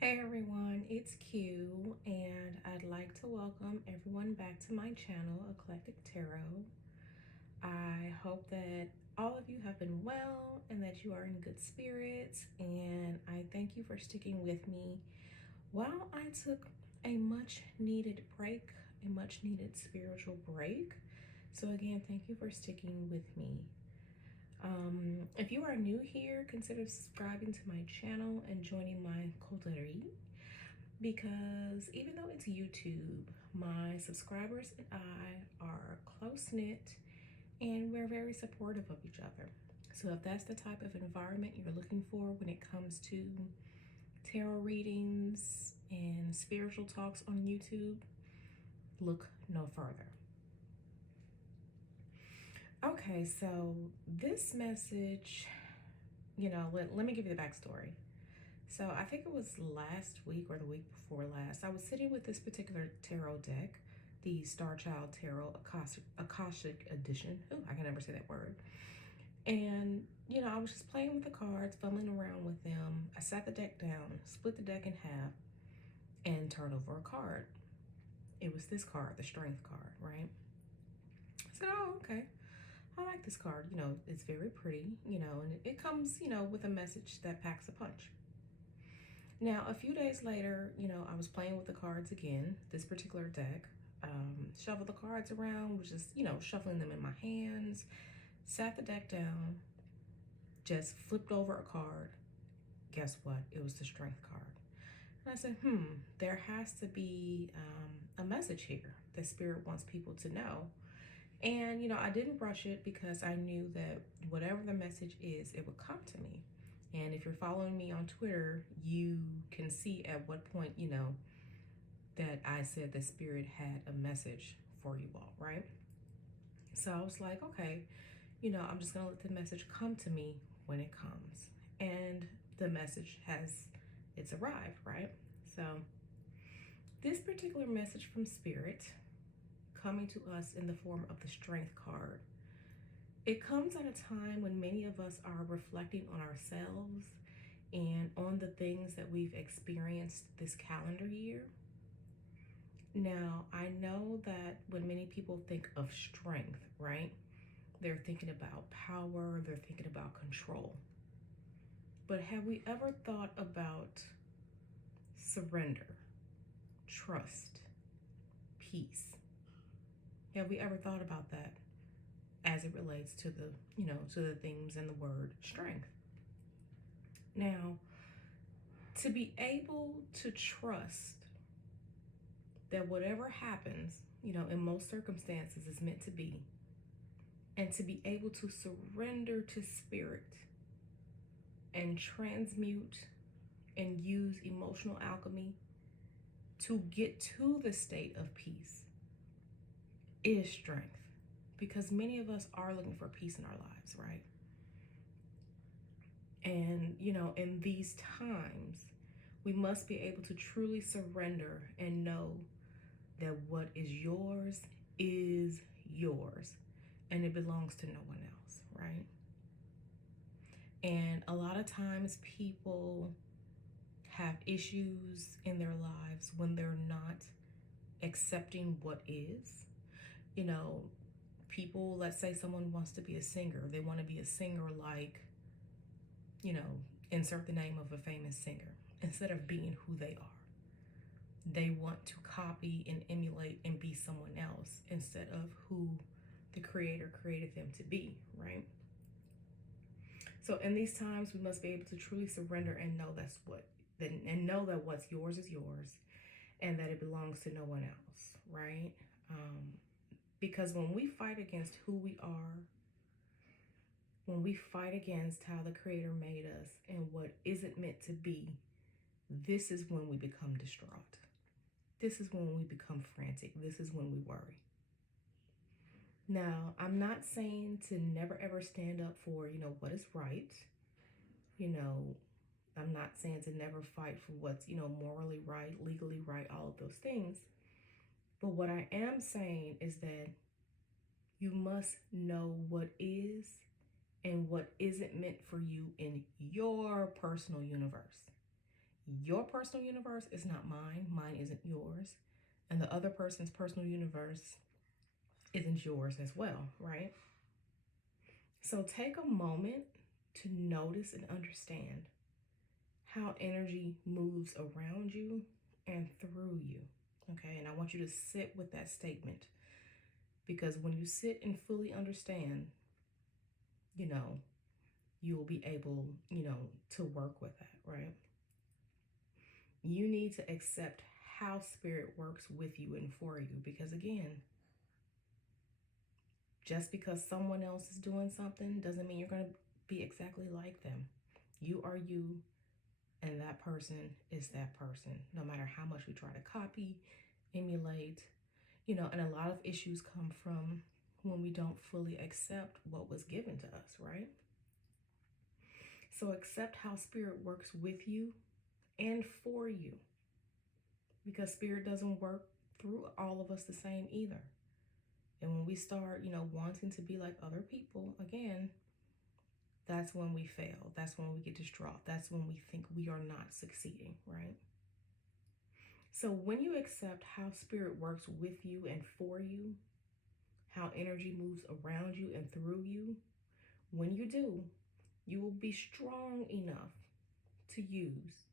Hey everyone, it's Q, and I'd like to welcome everyone back to my channel, Eclectic Tarot. I hope that all of you have been well and that you are in good spirits, and I thank you for sticking with me while I took a much needed break, a much needed spiritual break. So, again, thank you for sticking with me. If you are new here, consider subscribing to my channel and joining my coterie, because even though it's YouTube, my subscribers and I are close knit and we're very supportive of each other. So if that's the type of environment you're looking for when it comes to tarot readings and spiritual talks on YouTube, look no further. Okay, so this message, let me give you the backstory. So I think it was last week or the week before last, I was sitting with this particular tarot deck, the Star Child Tarot Akashic Edition. Ooh, I can never say that word. And, I was just playing with the cards, fumbling around with them. I sat the deck down, split the deck in half, and turned over a card. It was this card, the Strength card, right? I said, oh, okay. I like this card. It's very pretty, and it comes, with a message that packs a punch. Now, a few days later, I was playing with the cards again, this particular deck. Shuffled the cards around, was just, shuffling them in my hands, sat the deck down, just flipped over a card. Guess what? It was the Strength card. And I said, there has to be a message here that Spirit wants people to know. And, I didn't rush it because I knew that whatever the message is, it would come to me. And if you're following me on Twitter, you can see at what point, that I said the Spirit had a message for you all, right? So I was like, okay, I'm just going to let the message come to me when it comes. And the message it's arrived, right? So this particular message from Spirit coming to us in the form of the Strength card, it comes at a time when many of us are reflecting on ourselves and on the things that we've experienced this calendar year. Now, I know that when many people think of strength, right, they're thinking about power, they're thinking about control. But have we ever thought about surrender, trust, peace? Have we ever thought about that as it relates to to the themes and the word strength? Now, to be able to trust that whatever happens, in most circumstances is meant to be, and to be able to surrender to Spirit and transmute and use emotional alchemy to get to the state of peace is strength, because many of us are looking for peace in our lives, right? And, in these times, we must be able to truly surrender and know that what is yours, and it belongs to no one else, right? And a lot of times people have issues in their lives when they're not accepting what is. People, let's say someone wants to be a singer. They want to be a singer like, insert the name of a famous singer, instead of being who they are. They want to copy and emulate and be someone else instead of who the Creator created them to be, right? So in these times, we must be able to truly surrender and know know that what's yours is yours, and that it belongs to no one else, right? Because when we fight against who we are, when we fight against how the Creator made us and what isn't meant to be, this is when we become distraught. This is when we become frantic. This is when we worry. Now, I'm not saying to never ever stand up for, what is right. I'm not saying to never fight for what's, morally right, legally right, all of those things. But what I am saying is that you must know what is and what isn't meant for you in your personal universe. Your personal universe is not mine. Mine isn't yours. And the other person's personal universe isn't yours as well, right? So take a moment to notice and understand how energy moves around you and through you. Okay, and I want you to sit with that statement, because when you sit and fully understand, you know, you'll be able, to work with that, right? You need to accept how spirit works with you and for you, because again, just because someone else is doing something doesn't mean you're going to be exactly like them. You are you, and that person is that person, no matter how much we try to copy, emulate, and a lot of issues come from when we don't fully accept what was given to us, right? So accept how spirit works with you and for you, because spirit doesn't work through all of us the same either. And when we start, wanting to be like other people, again, that's when we fail. That's when we get distraught. That's when we think we are not succeeding, right? So when you accept how spirit works with you and for you, how energy moves around you and through you, when you do, you will be strong enough to use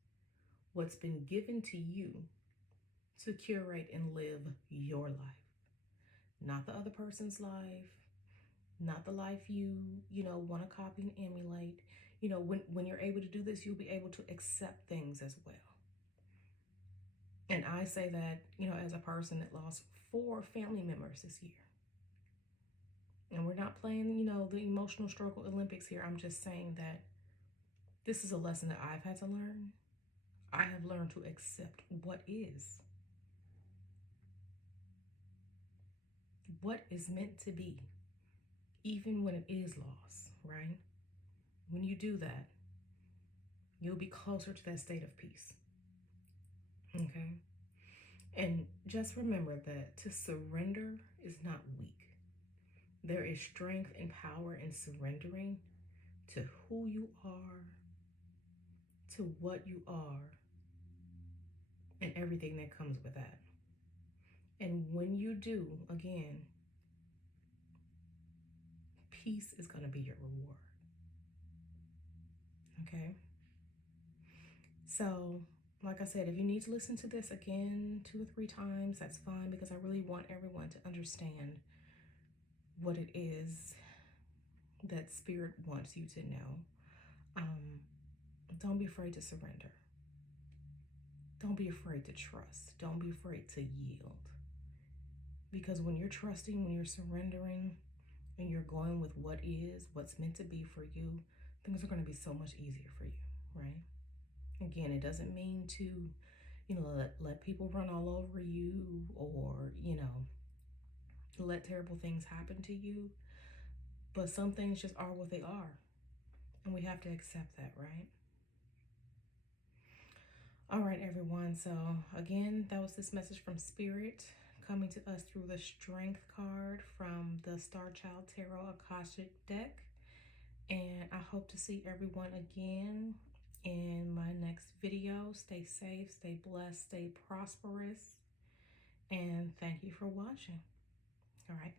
what's been given to you to curate and live your life. Not the other person's life, not the life you want to copy and emulate. When you're able to do this, you'll be able to accept things as well. And I say that, as a person that lost 4 family members this year. And we're not playing, the emotional struggle Olympics here. I'm just saying that this is a lesson that I've had to learn. I have learned to accept what is meant to be, even when it is lost, right? When you do that, you'll be closer to that state of peace. Okay? And just remember that to surrender is not weak. There is strength and power in surrendering to who you are, to what you are, and everything that comes with that. And when you do, again, peace is going to be your reward. Okay? So, like I said, if you need to listen to this again 2 or 3 times, that's fine, because I really want everyone to understand what it is that spirit wants you to know. Don't be afraid to surrender. Don't be afraid to trust. Don't be afraid to yield. Because when you're trusting, when you're surrendering, and you're going with what is, what's meant to be for you, things are going to be so much easier for you, right? Again, it doesn't mean to, let people run all over you, or, let terrible things happen to you. But some things just are what they are. And we have to accept that, right? All right, everyone. So again, that was this message from Spirit, coming to us through the Strength card from the Star Child Tarot Aqleqtic deck. And I hope to see everyone again in my next video. Stay safe, stay blessed, stay prosperous. And thank you for watching. All right.